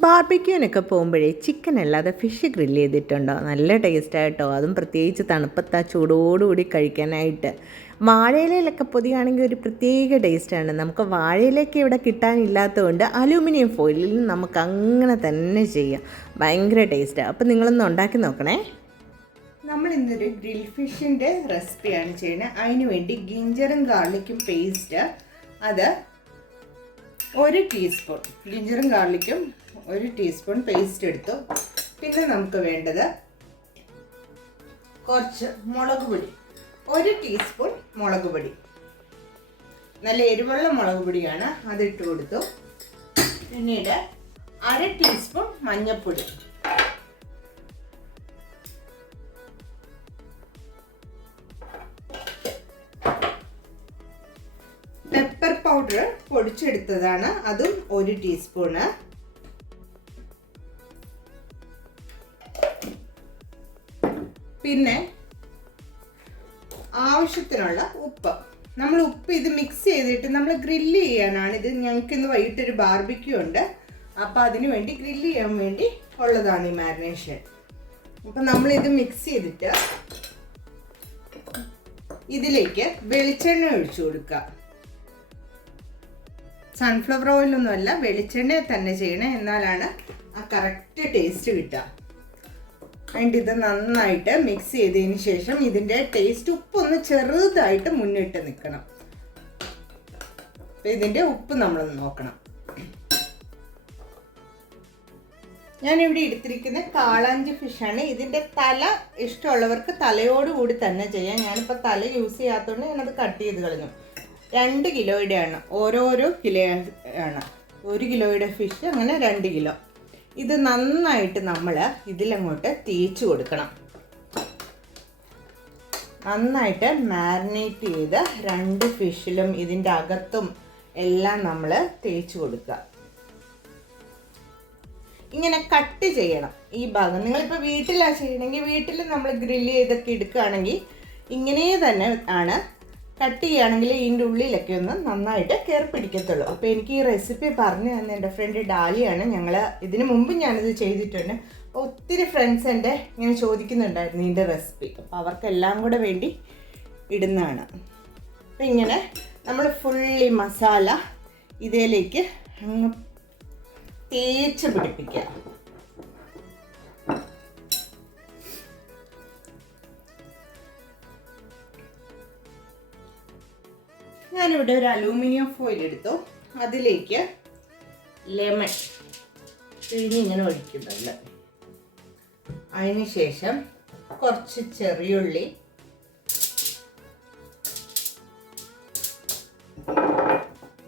ബാർബിക്യൂവിനൊക്കെ പോകുമ്പോഴേ ചിക്കൻ അല്ലാതെ fish grill ചെയ്തിട്ടുണ്ടോ? നല്ല ടേസ്റ്റായിട്ടോ. അതും പ്രത്യേകിച്ച് തണുപ്പത്ത് ആ ചൂടോടുകൂടി കഴിക്കാനായിട്ട്. വാഴയിലയിലൊക്കെ പൊതിയാണെങ്കിൽ ഒരു പ്രത്യേക ടേസ്റ്റാണ്. നമുക്ക് വാഴയിലൊക്കെ ഇവിടെ കിട്ടാനില്ലാത്തതുകൊണ്ട് അലൂമിനിയം ഫോയിലിൽ നമുക്ക് അങ്ങനെ തന്നെ ചെയ്യാം. ഭയങ്കര ടേസ്റ്റാണ്. അപ്പോൾ നിങ്ങളൊന്ന് ഉണ്ടാക്കി നോക്കണേ. നമ്മൾ ഇന്നൊരു ഗ്രിൽ ഫിഷിൻ്റെ റെസിപ്പിയാണ് ചെയ്യുന്നത്. അതിന് വേണ്ടി ഗിഞ്ചറും ഗാർലിക്കും പേസ്റ്റ്, അത് 1 ടീസ്പൂൺ ജിഞ്ചറും ഗാർലിക്കും 1 ടീസ്പൂൺ പേസ്റ്റ് എടുത്തു. പിന്നെ നമുക്ക് വേണ്ടത് കുറച്ച് മുളക് പൊടി, 1 ടീസ്പൂൺ മുളക് പൊടി, നല്ല എരിവുള്ള മുളക് പൊടിയാണ്, അതിട്ട് കൊടുത്തു. പിന്നീട് 1/2 ടീസ്പൂൺ മഞ്ഞൾപ്പൊടി, പെപ്പർ പൗഡർ പൊടിച്ചെടുത്തതാണ്, അതും 1 ടീസ്പൂണ്. പിന്നെ ആവശ്യത്തിനുള്ള ഉപ്പ്. നമ്മൾ ഉപ്പ് ഇത് മിക്സ് ചെയ്തിട്ട് നമ്മൾ ഗ്രില്ല് ചെയ്യാനാണ്. ഇത് ഞങ്ങൾക്ക് ഇന്ന് വൈകിട്ടൊരു ബാർബിക്യൂ ഉണ്ട്, അപ്പോൾ അതിന് വേണ്ടി ഗ്രില്ല് ചെയ്യാൻ വേണ്ടി ഉള്ളതാണ് ഈ മാരിനേഷൻ. അപ്പം നമ്മളിത് മിക്സ് ചെയ്തിട്ട് ഇതിലേക്ക് വെളിച്ചെണ്ണ ഒഴിച്ചു കൊടുക്കുക. സൺഫ്ലവർ ഓയിലൊന്നുമല്ല, വെളിച്ചെണ്ണ തന്നെ ചെയ്യണേ, എന്നാലാണ് ആ കറക്റ്റ് ടേസ്റ്റ് കിട്ടുക. അതിൻ്റെ ഇത് നന്നായിട്ട് മിക്സ് ചെയ്തതിന് ശേഷം ഇതിൻ്റെ ടേസ്റ്റ് ഉപ്പൊന്ന് ചെറുതായിട്ട് മുന്നിട്ട് നിൽക്കണം. അപ്പം ഇതിൻ്റെ ഉപ്പ് നമ്മളൊന്ന് നോക്കണം. ഞാനിവിടെ എടുത്തിരിക്കുന്ന കാളാഞ്ചി ഫിഷാണ്. ഇതിൻ്റെ തല ഇഷ്ടമുള്ളവർക്ക് തലയോടുകൂടി തന്നെ ചെയ്യാം. ഞാനിപ്പോൾ തല യൂസ് ചെയ്യാത്തതുകൊണ്ട് ഞാനത് കട്ട് ചെയ്ത് കളഞ്ഞു. 2 കിലോയുടെ ആണ്, ഓരോരോ കിലോ ആണ്. 1 കിലോയുടെ ഫിഷ്, അങ്ങനെ 2 കിലോ. ഇത് നന്നായിട്ട് നമ്മൾ ഇതിലങ്ങോട്ട് തേച്ച് കൊടുക്കണം. നന്നായിട്ട് മാരിനേറ്റ് ചെയ്ത് 2 ഫിഷിലും ഇതിൻ്റെ അകത്തും എല്ലാം നമ്മൾ തേച്ച് കൊടുക്കുക. ഇങ്ങനെ കട്ട് ചെയ്യണം ഈ ഭാഗം. നിങ്ങളിപ്പോൾ വീട്ടിലാണ് ചെയ്യണമെങ്കിൽ വീട്ടിൽ നമ്മൾ ഗ്രില്ല് ചെയ്തൊക്കെ എടുക്കുകയാണെങ്കിൽ ഇങ്ങനെ തന്നെ ആണ്. കട്ട് ചെയ്യുകയാണെങ്കിൽ ഇതിൻ്റെ ഉള്ളിലൊക്കെ ഒന്ന് നന്നായിട്ട് കയറി പിടിക്കത്തുള്ളൂ. അപ്പോൾ എനിക്ക് ഈ റെസിപ്പി പറഞ്ഞു തന്ന എൻ്റെ ഫ്രണ്ട് ഡാലിയാണ്. ഞങ്ങൾ ഇതിനു മുമ്പ് ഞാനിത് ചെയ്തിട്ടുണ്ട്. അപ്പോൾ ഒത്തിരി ഫ്രണ്ട്സ് എൻ്റെ ഇങ്ങനെ ചോദിക്കുന്നുണ്ടായിരുന്നു ഇതിൻ്റെ റെസിപ്പി. അപ്പോൾ അവർക്കെല്ലാം കൂടെ വേണ്ടി ഇടുന്നതാണ്. അപ്പോൾ ഇങ്ങനെ നമ്മൾ ഫുള്ളി മസാല ഇതിലേക്ക് അങ്ങ് തേച്ച് പിടിപ്പിക്കുക. ഞാനിവിടെ ഒരു അലൂമിനിയം ഫോയിൽ എടുത്തു. അതിലേക്ക് ലെമൺ പിഴിഞ്ഞിങ്ങനെ ഒഴിക്കുന്നുണ്ട്. അതിന് ശേഷം കുറച്ച് ചെറിയുള്ളി,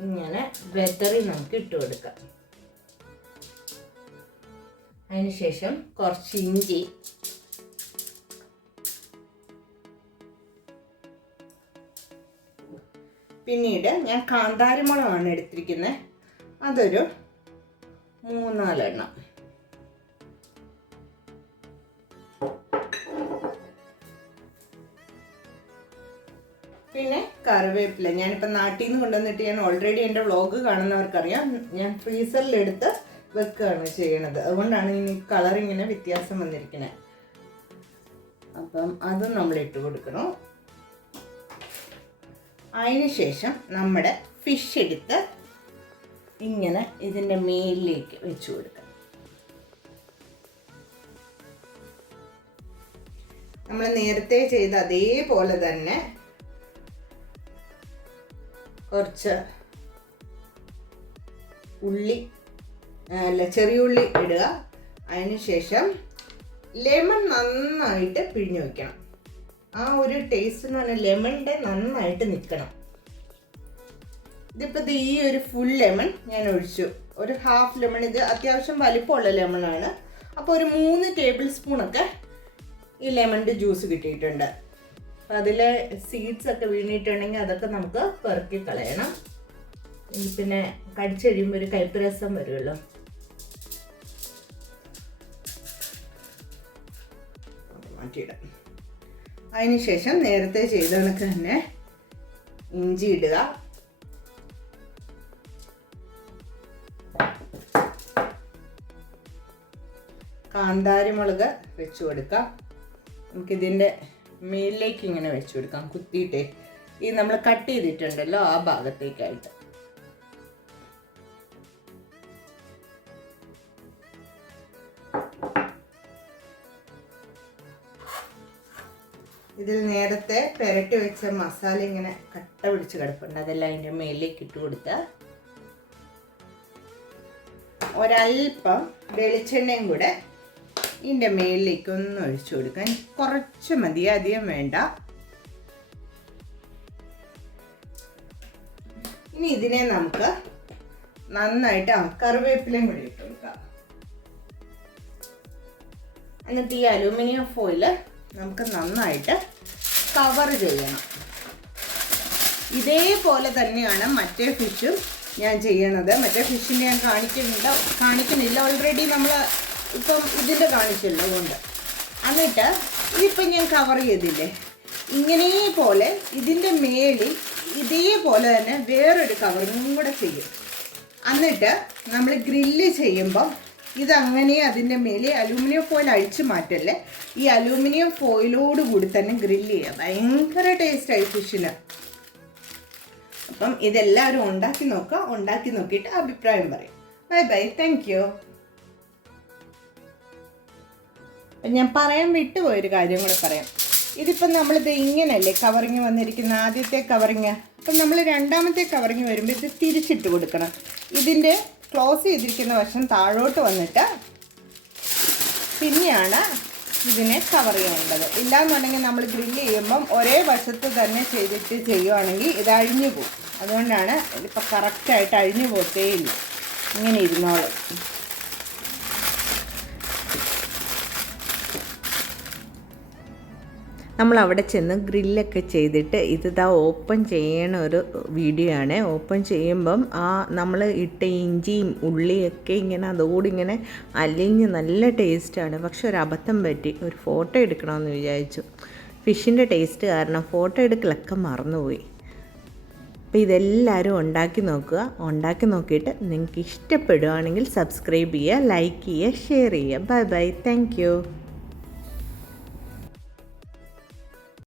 ഇങ്ങനെ വെതറി നമുക്ക് ഇട്ട് കൊടുക്കാം. അതിന് ശേഷം കുറച്ച് ഇഞ്ചി, പിന്നീട് ഞാൻ കാന്താരിമുളകാണ് എടുത്തിരിക്കുന്നത്, അതൊരു 3-4 എണ്ണം. പിന്നെ കറിവേപ്പില. ഞാനിപ്പോൾ നാട്ടിൽ നിന്ന് കൊണ്ടുവന്നിട്ട് ഞാൻ ഓൾറെഡി എൻ്റെ വ്ളോഗ് കാണുന്നവർക്കറിയാം, ഞാൻ ഫ്രീസറിലെടുത്ത് വെക്കുകയാണ് ചെയ്യണത്. അതുകൊണ്ടാണ് ഇനി കളറിങ്ങനെ വ്യത്യാസം വന്നിരിക്കുന്നത്. അപ്പം അതും നമ്മൾ ഇട്ട് കൊടുക്കണം. അതിന് ശേഷം നമ്മുടെ ഫിഷ് എടുത്ത് ഇങ്ങനെ ഇതിൻ്റെ മേലിലേക്ക് വെച്ച് കൊടുക്കാം. നമ്മൾ നേരത്തെ ചെയ്ത അതേപോലെ തന്നെ കുറച്ച് ചെറിയുള്ളി ഇടുക. അതിന് ശേഷം ലെമൺ നന്നായിട്ട് പിഴിഞ്ഞു വയ്ക്കണം. ആ ഒരു ടേസ്റ്റ് എന്ന് പറഞ്ഞാൽ ലെമണിൻ്റെ നന്നായിട്ട് നിൽക്കണം. ഇതിപ്പോൾ ഈ ഒരു ഫുൾ ലെമൺ ഞാൻ ഒഴിച്ചു. ഒരു ഹാഫ് ലെമൺ, ഇത് അത്യാവശ്യം വലിപ്പമുള്ള ലെമണാണ്. അപ്പോൾ ഒരു 3 ടേബിൾ സ്പൂണൊക്കെ ഈ ലെമണിൻ്റെ ജ്യൂസ് കിട്ടിയിട്ടുണ്ട്. അപ്പോൾ അതിലെ സീഡ്സ് ഒക്കെ വീണിട്ടുണ്ടെങ്കിൽ അതൊക്കെ നമുക്ക് പെറുക്കി കളയണം. പിന്നെ കടിച്ചു കഴിയുമ്പോൾ ഒരു കയ്പ്പ് രസം വരുമല്ലോ. മാറ്റിയിടാം. അതിന് ശേഷം നേരത്തെ ചെയ്ത കണക്ക് തന്നെ ഇഞ്ചി ഇടുക. കാന്താരിമുളക് വെച്ച് കൊടുക്കാം. നമുക്കിതിൻ്റെ മേലിലേക്ക് ഇങ്ങനെ വെച്ച് കൊടുക്കാം, കുത്തിയിട്ടേ ഈ നമ്മൾ കട്ട് ചെയ്തിട്ടുണ്ടല്ലോ ആ ഭാഗത്തേക്കായിട്ട്. ഇതിൽ നേരത്തെ പുരട്ടി വെച്ച മസാല ഇങ്ങനെ കട്ട പിടിച്ച് കിടപ്പുണ്ട്, അതെല്ലാം അതിൻ്റെ മേലിലേക്ക് ഇട്ട് കൊടുത്ത് ഒരൽപ്പം വെളിച്ചെണ്ണയും കൂടെ ഇതിൻ്റെ മേലിലേക്ക് ഒന്ന് ഒഴിച്ചു കൊടുക്കാൻ. കുറച്ച് മതി, അധികം വേണ്ട. ഇനി ഇതിനെ നമുക്ക് നന്നായിട്ട് കറിവേപ്പിലയും കൂടി ഇട്ട് കൊടുക്കാം. എന്നിട്ട് ഈ അലൂമിനിയം ഫോയിൽ നമുക്ക് നന്നായിട്ട് കവർ ചെയ്യണം. ഇതേപോലെ തന്നെയാണ് മറ്റേ ഫിഷും ഞാൻ ചെയ്യണത്. മറ്റേ ഫിഷിൻ്റെ ഞാൻ കാണിക്കുന്നില്ല, ഓൾറെഡി നമ്മൾ ഇപ്പം ഇതിൻ്റെ കാണിച്ചല്ലോ കൊണ്ട്. എന്നിട്ട് ഇതിപ്പം ഞാൻ കവർ ചെയ്തില്ലേ, ഇങ്ങനെ പോലെ ഇതിൻ്റെ മേളിൽ ഇതേപോലെ തന്നെ വേറൊരു കവറിങ്ങും കൂടെ ചെയ്യും. എന്നിട്ട് നമ്മൾ ഗ്രില്ല് ചെയ്യുമ്പം ഇതങ്ങനെ അതിൻ്റെ മേലെ അലൂമിനിയം ഫോയിൽ അഴിച്ചു മാറ്റല്ലേ, ഈ അലൂമിനിയം ഫോയിലോട് കൂടി തന്നെ ഗ്രില്ല് ചെയ്യുക. ഭയങ്കര ടേസ്റ്റായി ഫിഷിന്. അപ്പം ഇതെല്ലാവരും ഉണ്ടാക്കി നോക്കുക, ഉണ്ടാക്കി നോക്കിയിട്ട് അഭിപ്രായം പറയും. Bye bye, thank you. ഞാൻ പറയാൻ വിട്ടുപോയൊരു കാര്യം കൂടെ പറയാം. ഇതിപ്പം നമ്മളിത് ഇങ്ങനെയല്ലേ കവറിങ് വന്നിരിക്കുന്ന, ആദ്യത്തെ കവറിങ്. അപ്പം നമ്മൾ രണ്ടാമത്തെ കവറിങ് വരുമ്പോൾ ഇത് തിരിച്ചിട്ട് കൊടുക്കണം. ഇതിൻ്റെ ക്ലോസ് ചെയ്തിരിക്കുന്ന വശം താഴോട്ട് വന്നിട്ട് പിന്നെയാണ് ഇതിനെ കവർ ചെയ്യേണ്ടത്. ഇല്ലാന്നുണ്ടെങ്കിൽ നമ്മൾ ഗ്രില്ല് ചെയ്യുമ്പം ഒരേ വശത്ത് തന്നെ ചെയ്തിട്ട് ചെയ്യുവാണെങ്കിൽ ഇത് അഴിഞ്ഞു പോകും. അതുകൊണ്ടാണ് ഇതിപ്പോൾ കറക്റ്റായിട്ട് അഴിഞ്ഞു പോത്തേയില്ല, ഇങ്ങനെ ഇരുന്നോളും. നമ്മൾ അവിടെ ചെന്ന് ഗ്രില്ലൊക്കെ ചെയ്തിട്ട് ഇതാ ഓപ്പൺ ചെയ്യണ ഒരു വീഡിയോ ആണ്. ഓപ്പൺ ചെയ്യുമ്പം നമ്മൾ ഇട്ട ഇഞ്ചിയും ഉള്ളിയൊക്കെ ഇങ്ങനെ അതോടിങ്ങനെ അലിഞ്ഞ് നല്ല ടേസ്റ്റാണ്. പക്ഷെ ഒരു അബദ്ധം പറ്റി, ഒരു ഫോട്ടോ എടുക്കണമെന്ന് വിചാരിച്ചു. ഫിഷിൻ്റെ ടേസ്റ്റ് കാരണം ഫോട്ടോ എടുക്കലൊക്കെ മറന്നുപോയി. അപ്പോൾ ഇതെല്ലാവരും ഉണ്ടാക്കി നോക്കുക. ഉണ്ടാക്കി നോക്കിയിട്ട് നിങ്ങൾക്ക് ഇഷ്ടപ്പെടുകയാണെങ്കിൽ സബ്സ്ക്രൈബ് ചെയ്യുക, ലൈക്ക് ചെയ്യുക, ഷെയർ ചെയ്യുക. Bye bye, thank you.